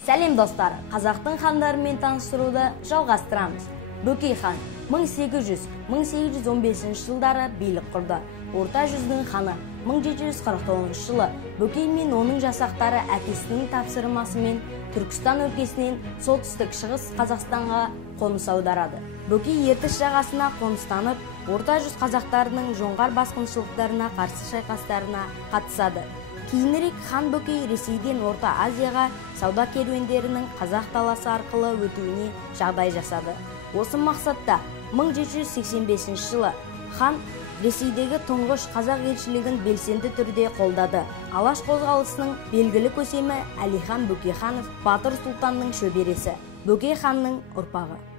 Сәлем достар, қазақтың хандарымен таныстыруды жалғастырамыз. Бөкей хан 1800-1815 жылдары билік құрды. Орта жүздің ханы 1749 жылы Бөкей мен оның жасақтары әкесінің тапсырмасымен Түркістан өлкесінен солтүстік шығыс Қазақстанға қоныс аударады. Бөкей Ертіс жағасына қоныстанып, орта жүз қазақтарының жоңғар басқыншылықтарына қарсы шайқастарына қатысады. Кейінірек хан Бөкей Ресейден Орта Азияға сауда керуендерінің Қазақ даласы арқылы өтуіне жағдай жасады. Осы мақсатта 1785 жылы хан Ресейдегі тұңғыш қазақ елшілігін белсенді түрде қолдады. Алаш қозғалысының белгілі көсемі Әлихан Бөкейханов Батыр Сұлтанның шөбересі, Бөкей ханның ұрпағы.